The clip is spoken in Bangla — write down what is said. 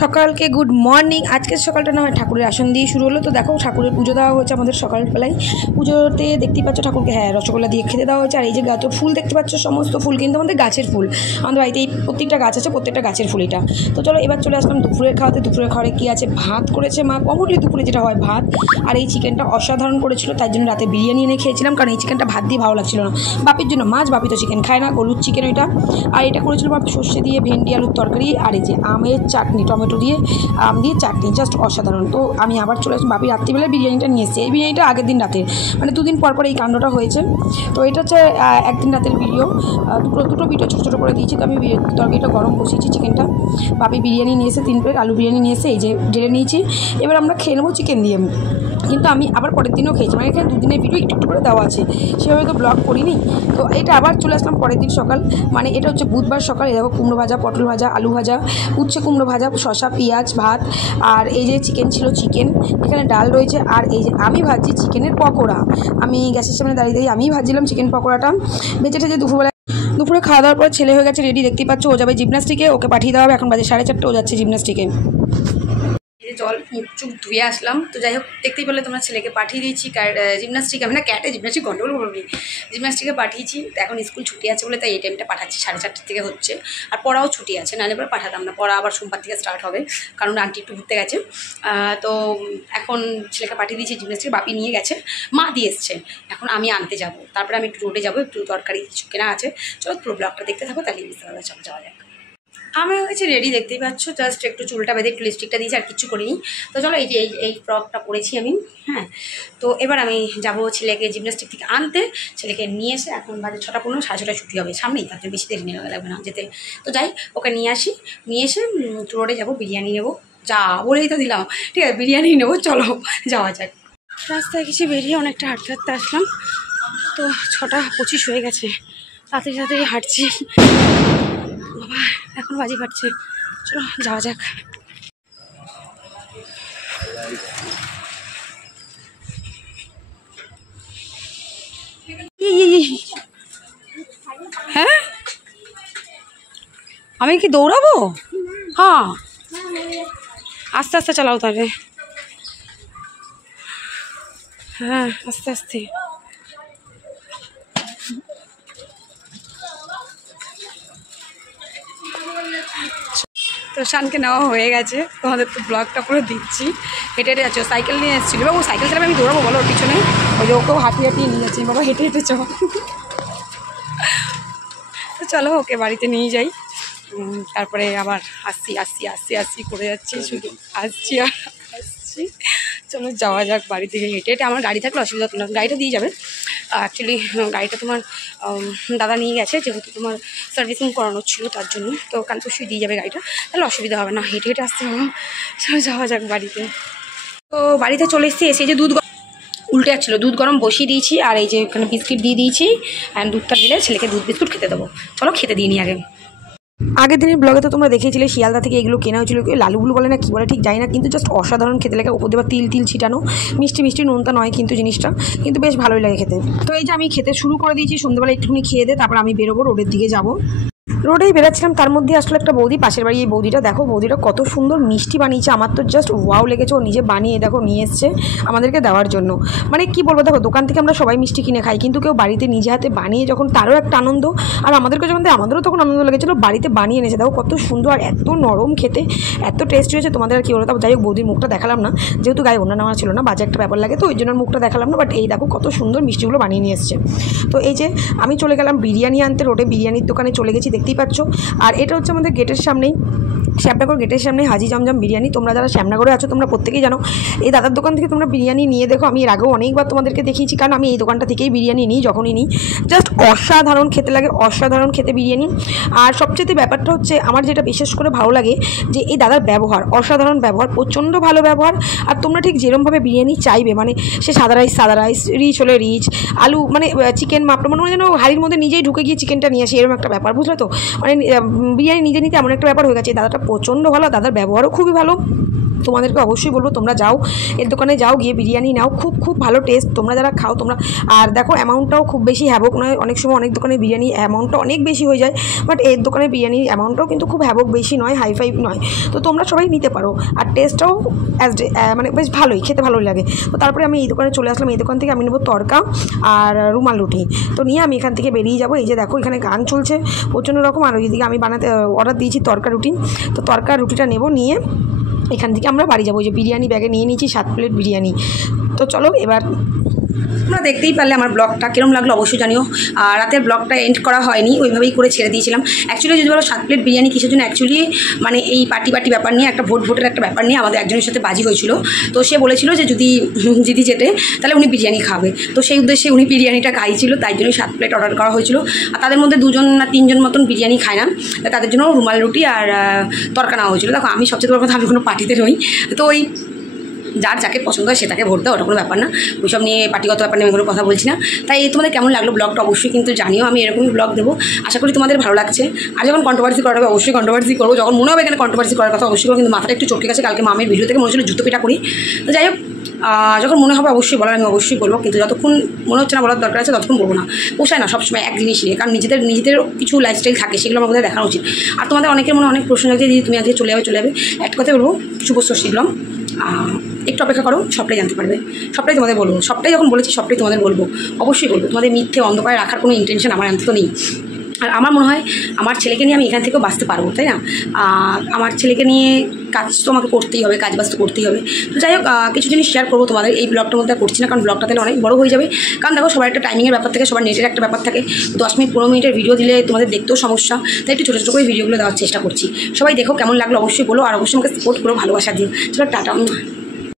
সকালকে গুড মর্নিং। আজকের সকালটা না হয় ঠাকুরের আসন দিয়ে শুরু হলো। তো দেখো ঠাকুরের পুজো দেওয়া হয়েছে আমাদের সকালবেলায়। পুজোতে দেখতেই পাচ্ছ ঠাকুরকে রসগোল্লা দিয়ে খেতে দেওয়া হয়েছে। আর এই যে গাছ ফুল দেখতে পাচ্ছ, সমস্ত ফুল কিন্তু আমাদের গাছের ফুল। আমাদের বাড়িতে এই প্রত্যেকটা গাছ আছে, প্রত্যেকটা গাছের ফুল এটা। তো চলো এবার চলে আসলাম দুপুরের খাওয়াতে। দুপুরের খাওয়ারে কী আছে, ভাত করেছে মা, কমনলি দুপুরে যেটা হয় ভাত। আর এই চিকেনটা অসাধারণ করেছিল, তাই জন্য রাতে বিরিয়ানি এনে খেয়েছিলাম, কারণ এই চিকেনটা ভাত দিয়ে ভালো লাগছিল না। বাপির জন্য মাছ, বাপি তো চিকেন খায় না, গলুর চিকেন ওইটা। আর এটা করেছিল বাপি সর্ষে দিয়ে ভেন্ডি আলুর তরকারি, আর এই যে আমের চাটনি, টমেটো দিয়ে আম দিয়ে চাটনি, জাস্ট অসাধারণ। তো আমি আবার চলে আসি, বাপি রাত্রিবেলায় বিরিয়ানিটা নিয়ে এসেছি। এই বিরিয়ানিটা আগের দিন রাতে, মানে দুদিন পর পর এই কাণ্ডটা হয়েছে। তো এটা হচ্ছে একদিন রাতের ভিডিও। দুটো ভিডিও ছোটো ছোটো করে দিয়েছি। তো আমি তরকারিটা গরম বসিয়েছি, চিকেনটা। বাপি বিরিয়ানি নিয়ে এসে 3 প্লেট আলু বিরিয়ানি নিয়ে এসে এই যে ঢেলে নিয়েছি। এবার আমরা খেয়ে নেবো চিকেন দিয়ে। কিন্তু আমি আবার পরের দিনও খেয়েছি, মানে এখানে দুদিনের ভিডিও একটু একটু করে দেওয়া আছে, সেভাবে তো ব্লগ করিনি। তো এটা আবার চলে আসলাম পরের দিন সকাল, মানে এটা হচ্ছে বুধবার সকাল। দেখো কুমড়ো ভাজা, পটল ভাজা, আলু ভাজা, উচ্ছে কুমড়ো ভাজা, শসা, পেঁয়াজ, ভাত। আর এই যে চিকেন ছিল, চিকেন, এখানে ডাল রয়েছে। আর এই যে আমি ভাজছি চিকেনের পকোড়া। আমি গ্যাসের সামনে দাঁড়িয়ে আমিই ভাজছিলাম চিকেন পকোড়াটা। বেঁচেটা যে দুপুরে খাওয়া দাওয়ার পর ছেলে হয়ে গেছে রেডি, দেখতেই পাচ্ছ। ও যাবে জিমনাস্টিকে, ওকে পাঠিয়ে দেওয়া হবে। এখন বাজে 4:30, ও যাচ্ছে জিমনাস্টিকে। জল মুখ চুখ ধুয়ে আসলাম। তো যাই হোক, দেখতেই পেলে তোমরা ছেলেকে পাঠিয়ে দিয়েছি জিমনাস্টিক, আমি না ক্যাটে জিমনাস্টিক গন্ডগোল করবি, জিমনাস্টিকে পাঠিয়েছি। এখন স্কুল ছুটি আছে বলে তাই এই টাইমটা পাঠাচ্ছি, 4:30 থেকে হচ্ছে। আর পড়াও ছুটি আছে, নাহলে পরে পাঠাতাম না। পড়া আবার সোমবার থেকে স্টার্ট হবে, কারণ আন্টি একটু ঘুরতে গেছে। তো এখন ছেলেকে পাঠিয়ে দিয়েছি জিমনাস্টিক। বাপি নিয়ে গেছে, মা দিয়ে এসছে। এখন আমি আনতে যাব, তারপরে আমি একটু রোডে যাবো, একটু তরকারি কিছু কেনা আছে। চলো পুরো ব্লগটা দেখতে থাকো, তাহলে বুঝতে পারবে। চলো যাওয়া যাক। আমি হয়েছি রেডি, দেখতেই পাচ্ছ। জাস্ট একটু চুলটা বেঁধে একটু লিপস্টিকটা দিয়েছি, আর কিছু করিনি। তো চলো এই যে এই ফ্রকটা পরেছি আমি। তো এবার আমি যাব ছেলেকে জিমনাস্টিক থেকে আনতে। ছেলেকে নিয়ে এসে, এখন বাজে 6:15, 6:30 ছুটি হবে সামনেই, তাতে বেশি দেরি নেওয়া লাগবে না যেতে। তো যাই, ওকে নিয়ে আসি, নিয়ে এসে রোডে যাবো, বিরিয়ানি নেবো। যা বলেই তো দিলাম, ঠিক আছে, বিরিয়ানি নেবো। চলো যাওয়া যাক। রাস্তায় কিছু বেরিয়ে অনেকটা হাঁটতে হাঁটতে আসলাম। তো 6:25 হয়ে গেছে, তাড়াতাড়ি হাঁটছি। বাবা এখন বাজি ফাটছে, চলো যাওয়া যাক। হ্যাঁ, আমি কি দৌড়াবো? হ্যাঁ, আস্তে আস্তে চালাও তাহলে। হ্যাঁ, আস্তে আস্তে। তো শানকে নেওয়া হয়ে গেছে, তোমাদের তো ব্লগটা পুরো দিচ্ছি। হেঁটে হেঁটে যাচ্ছে, সাইকেল নিয়ে এসেছিলো। বাবু সাইকেল চালাবে, আমি দৌড়াবো বলো ওর পিছনে? ওই যে ওকেও হাঁটিয়ে নিয়ে যাচ্ছি। বাবা হেঁটে হেঁটে চল। তো চলো ওকে বাড়িতে নিয়ে যাই, তারপরে আবার আসছি করে যাচ্ছি, শুধু আসছি আর আসছি। চলো যাওয়া যাক বাড়ি থেকে হেঁটে হেঁটে। আমার গাড়ি থাকলে অসুবিধা হতো না, গাড়িটা দিয়ে যাবে। অ্যাকচুয়ালি গাড়িটা তোমার দাদা নিয়ে গেছে, যেহেতু তোমার সার্ভিসিং করানোর ছিল, তার জন্য। তো কাল পরশুই দিয়ে যাবে গাড়িটা, তাহলে অসুবিধা হবে না, হেঁটে হেঁটে আসতে হবে। চলো যাওয়া যাক বাড়িতে। তো বাড়িতে চলে এসেছি। এসে যে দুধ উল্টে যাচ্ছিল, দুধ গরম বসিয়ে দিয়েছি। আর এই যে এখানে বিস্কিট দিয়ে দিয়েছি, অ্যান্ড দুধটা দিলে ছেলেকে দুধ বিস্কুট খেতে দেবো। চলো খেতে দিয়ে নিই আগে। আগের দিনের ব্লগে তো তোমরা দেখেছিলে শিয়ালদা থেকে এগুলো কেনা হয়েছিল, লালুগুলো বলে না কী বলে ঠিক জানি না, কিন্তু জাস্ট অসাধারণ খেতে লাগে। ওপর দিয়ে তিল ছিটানো, মিষ্টি নুনটা নয় কিন্তু জিনিসটা, কিন্তু বেশ ভালোই লাগে খেতে। তো এই যে আমি খেতে শুরু করে দিয়েছি, সন্ধ্যাবেলা একটুখানি খেয়ে দে, তারপর আমি বেরোবো, রোডের দিকে যাবো। রোডেই বেরাচ্ছিলাম, তার মধ্যে আসলে একটা বৌদি, পাশের বাড়ি। এই বৌদিটা দেখো, বৌদিটা কত সুন্দর মিষ্টি বানিয়েছে, আমার তো জাস্ট ওয়াও লেগেছে। ও নিজে বানিয়ে দেখো নিয়ে এসছে আমাদেরকে দেওয়ার জন্য। মানে কি বলবো, দেখো দোকান থেকে আমরা সবাই মিষ্টি কিনে খাই, কিন্তু কেউ বাড়িতে নিজে হাতে বানিয়ে যখন, তারও একটা আনন্দ। আর আমাদেরকে যখন আমাদেরও তখন আনন্দ লেগেছিলো, বাড়িতে বানিয়ে এনেছে। দেখো কত সুন্দর, আর এত নরম খেতে, এত টেস্টি হয়েছে। তোমাদের আর কি বলতো, যাই হোক বৌদির মুখটা দেখালাম না, যেহেতু গায়ে ওনা নেওয়া ছিল না, বাজে একটা ব্যাপার লাগে, তো ওই জন্য মুখটা দেখালাম না। বাট এই দেখো কত সুন্দর মিষ্টিগুলো বানিয়ে নিয়ে এসছে। তো এই যে আমি চলে গেলাম বিরিয়ানি আনতে, রোডে বিরিয়ানির দোকানে চলে গেছি, দেখতেই পাচ্ছ। আর এটা হচ্ছে আমাদের গেটের সামনেই, শ্যামনগর গেটের সামনে হাজি জমজম বিরিয়ানি। তোমরা যারা শ্যামনগরে আছো তোমরা প্রত্যেকেই জানো, এই দাদার দোকান থেকে তোমরা বিরিয়ানি নিয়ে দেখো। আমি এর আগেও অনেকবার তোমাদেরকে দেখিয়েছি, কারণ আমি এই দোকানটা থেকেই বিরিয়ানি নিই, যখনই নিই। জাস্ট অসাধারণ খেতে লাগে, অসাধারণ খেতে বিরিয়ানি। আর সবচেয়ে ব্যাপারটা হচ্ছে আমার যেটা বিশেষ করে ভালো লাগে, যে এই দাদার ব্যবহার, অসাধারণ ব্যবহার, প্রচণ্ড ভালো ব্যবহার। আর তোমরা ঠিক যেরকমভাবে বিরিয়ানি চাইবে, মানে সে সাদা রাইস, রিচ হলে রিচ, আলু মানে চিকেন মাপটা মনে হয় যেন হাড়ির মধ্যে নিজেই ঢুকে গিয়ে চিকেনটা নিয়ে আসে, এরকম একটা ব্যাপার, বুঝলে তো? মানে বিরিয়ানি নিজে নিতে এমন একটা ব্যাপার হয়ে গেছে। দাদাটা প্রচণ্ড ভালো, দাদার ব্যবহারও খুবই ভালো। তোমাদেরকে অবশ্যই বলবো তোমরা যাও এর দোকানে, যাও গিয়ে বিরিয়ানি নাও, খুব খুব ভালো টেস্ট। তোমরা যারা খাও তোমরা, আর দেখো অ্যামাউন্টটাও খুব বেশি হ্যাবক নয়। অনেক সময় অনেক দোকানে বিরিয়ানি অ্যামাউন্টটা অনেক বেশি হয়ে যায়, বাট এর দোকানে বিরিয়ানির অ্যামাউন্টটাও কিন্তু খুব হ্যাবক বেশি নয়, হাই নয়। তো তোমরা সবাই নিতে পারো, আর টেস্টটাও মানে বেশ ভালোই, খেতে ভালোই লাগে। তো তারপরে আমি এই দোকানে চলে আসলাম। এই দোকান থেকে আমি নেবো তড়কা আর রুমাল রুটি। তো নিয়ে আমি এখান থেকে বেরিয়ে যাবো। এই যে দেখো এখানে গান চলছে প্রচণ্ড রকম, আর ওইদিকে আমি অর্ডার দিয়েছি তড়কা রুটি। তো তড়কা রুটিটা নেবো, নিয়ে এখান থেকে আমরা বাড়ি যাবো। ওই যে বিরিয়ানি ব্যাগে নিয়ে নিয়েছি 7 প্লেট বিরিয়ানি। তো চলো এবার তোমরা দেখতেই পারলে আমার ব্লগটা কীরকম লাগলো অবশ্যই জানিও। আর রাতের ব্লগটা এন্ড করা হয়নি, ওইভাবেই করে ছেড়ে দিয়েছিলাম। অ্যাকচুয়ালি যদি বলো 7 প্লেট বিরিয়ানি কিসের জন্য, অ্যাকচুয়ালি মানে এই পার্টি ব্যাপার নিয়ে, একটা ভোটের একটা ব্যাপার নিয়ে আমাদের একজনের সাথে বাজি হয়েছিল। তো সে বলেছিল যে যদি জিদি জেতে তাহলে উনি বিরিয়ানি খাবে। তো সেই উদ্দেশ্যে উনি বিরিয়ানিটা খাইছিল, তাই জন্যই 7 প্লেট অর্ডার করা হয়েছিল। আর তাদের মধ্যে 2 জন না 3 জন মতন বিরিয়ানি খায় না, তাদের জন্য রুমাল রুটি আর তড়কা নেওয়া হয়েছিল। দেখো আমি সবচেয়ে বড় কথা, আমি কোনো পার্টিতে নই। তো ওই যার যাকে পছন্দ হয় সে তাকে ভোট দেয়, ওটা কোনো ব্যাপার না। ওইসব নিয়ে পার্টিগত ব্যাপার নিয়ে আমি কোনো কথা বলছি না। তাই তোমাদের কেমন লাগলো ব্লগটা অবশ্যই কিন্তু জানিও। আমি এরকমই ব্লগ দেবো, আশা করি তোমাদের ভালো লাগছে। আর যখন কন্ট্রোভার্সি করা হবে অবশ্যই কন্ট্রোভার্সি করবো, যখন মনে হবে এখানে কন্ট্রোভার্সি করার কথা অবশ্যই করবো। কিন্তু মাথাটা একটু চটকে গেছে, কালকে মামের ভিডিও থেকে মনে হচ্ছিল জুতো পিটা করি। তো যাই হোক, যখন মনে হবে অবশ্যই বলার আমি অবশ্যই বলবো, কিন্তু যতক্ষণ মনে হচ্ছে না বলার দরকার আছে ততক্ষণ বলবো না। পোষায় না সবসময় এক জিনিস নিয়ে, কারণ নিজেদের কিছু লাইফস্টাইল থাকে, সেগুলো আমাদের দেখানো উচিত। আর তোমাদের অনেকের মনে অনেক প্রশ্ন লাগছে যে তুমি আজকে চলে যাবে। একটা কথা বলবো, শুভষষ্ঠী শিখলাম, একটু অপেক্ষা করো, সবটাই জানতে পারবে। সবটাই তোমাদের বলবো, সবটাই যখন বলেছি সবটাই তোমাদের বলবো, অবশ্যই বলবো। তোমাদের মিথ্যে অন্ধকারে রাখার কোনো ইন্টেনশন আমার অন্তত নেই। আর আমার মনে হয় আমার ছেলেকে নিয়ে আমি এখান থেকেও বাঁচতে পারবো, তাই না? আর আমার ছেলেকে নিয়ে কাজ তো আমাকে করতেই হবে, কাজ বাজ তো করতেই হবে। তো যাই হোক, কিছু জিনিস শেয়ার করবো তোমাদের। এই ব্লগটার মধ্যে করছি না, কারণ ব্লগটা তাহলে অনেক বড় হয়ে যাবে। কারণ দেখো সবার একটা টাইমিংয়ের ব্যাপার থাকে, সবার নেটের একটা ব্যাপার থাকে। 10 মিনিট 15 মিনিটের ভিডিও দিলে তোমাদের দেখতেও সমস্যা, তাই একটু ছোটো ছোটো করে ভিডিওগুলো দেওয়ার চেষ্টা করছি। সবাই দেখো কেমন লাগলো অবশ্যই বলো, আর অবশ্যই আমাকে সাপোর্ট করো, ভালোবাসা দিও। চলো টাটা।